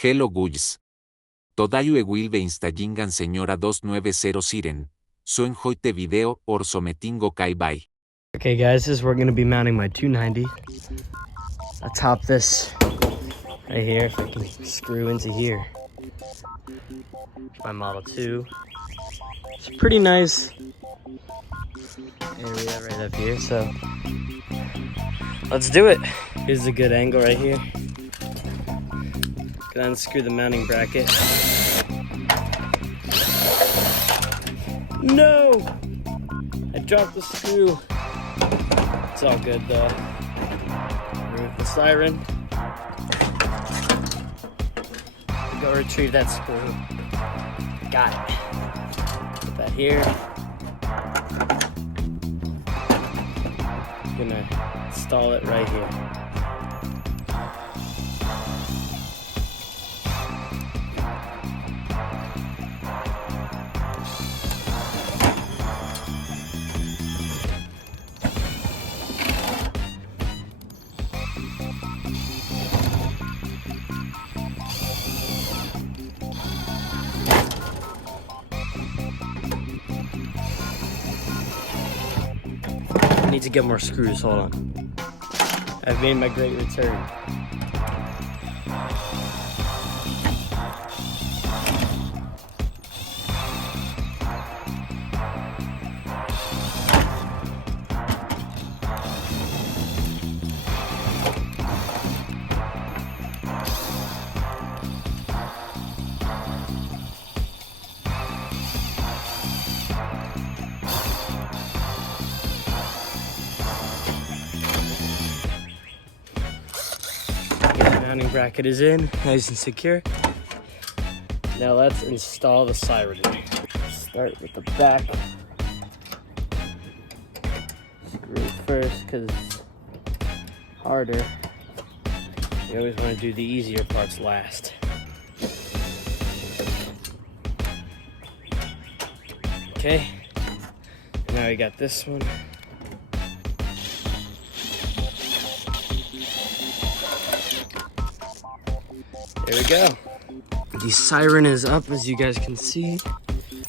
Hello guys. Todayu e will be installingan señora 290 siren. So enjoy the video or sometingo kai bye. Okay guys, this is where we're gonna be mounting my 290 atop this right here. If I can screw into here. My Model 2. It's a pretty nice area right up here, so let's do it. Here's a good angle right here. Gonna unscrew the mounting bracket. No! I dropped the screw. It's all good though. Remove the siren. Go retrieve that screw. Got it. Put that here. Gonna install it right here. I need to get more screws, hold on. I've made my great return. Mounting bracket is in, nice and secure. Now let's install the siren. Start with the back screw first because it's harder. You always want to do the easier parts last. Okay, now we got this one. There we go. The siren is up, as you guys can see.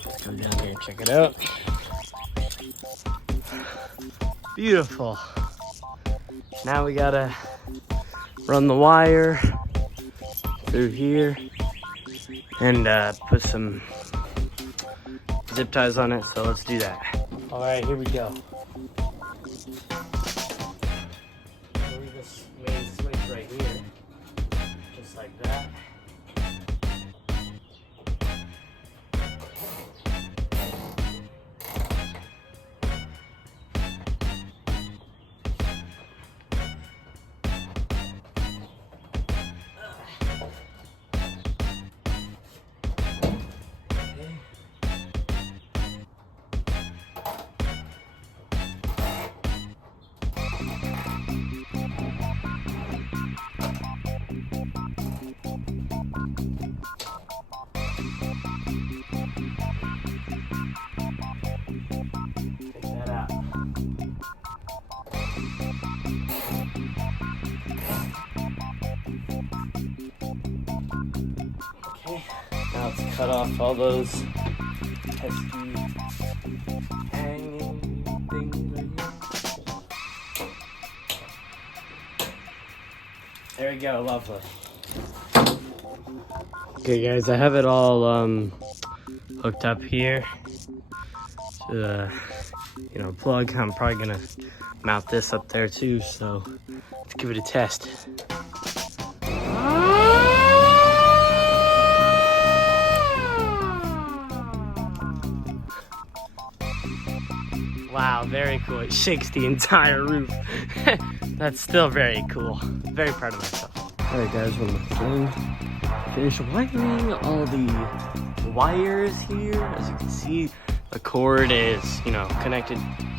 Let's come down here and check it out. Beautiful. Now we gotta run the wire through here and put some zip ties on it, so let's do that. All right, here we go. Leave this main switch right here. Just like that. Now let's cut off all those pesky hanging things right here. There we go, lovely. Okay guys, I have it all hooked up here to the plug. I'm probably gonna mount this up there too, so let's give it a test. Wow, very cool. It shakes the entire roof. That's still very cool. Very proud of myself. Alright guys, we're gonna finish wiring all the wires here. As you can see, the cord is, connected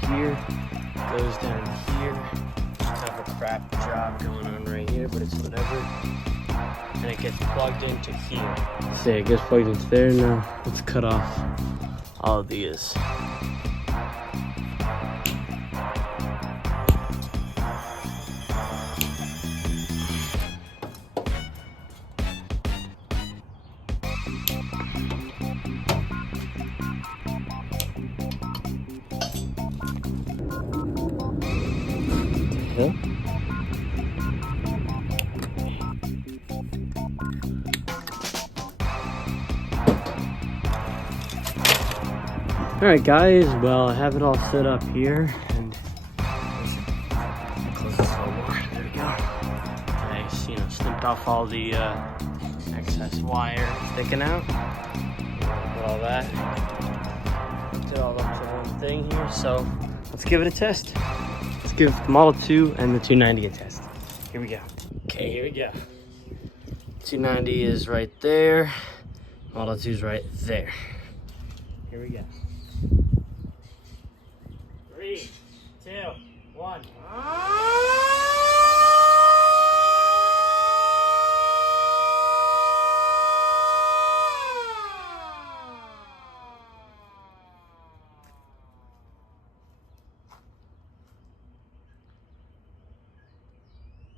here. Goes down here. Just have a crap job going on right here, but it's whatever. And it gets plugged into here. See, it gets plugged into there now. Let's cut off all of these. Okay. Alright guys, well I have it all set up here and close this a little more. There we go. I snipped off all the excess wire sticking out. Put all that. Put it all up to one thing here. So let's give it a test. Let's give the Model 2 and the 290 a test. Here we go. Okay, here we go. 290 is right there. Model 2 is right there. Here we go. 3, 2, 1.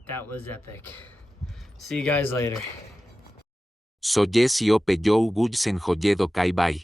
That was epic. See you guys later. Soyes y ope yo gujsen joyedo kai bai.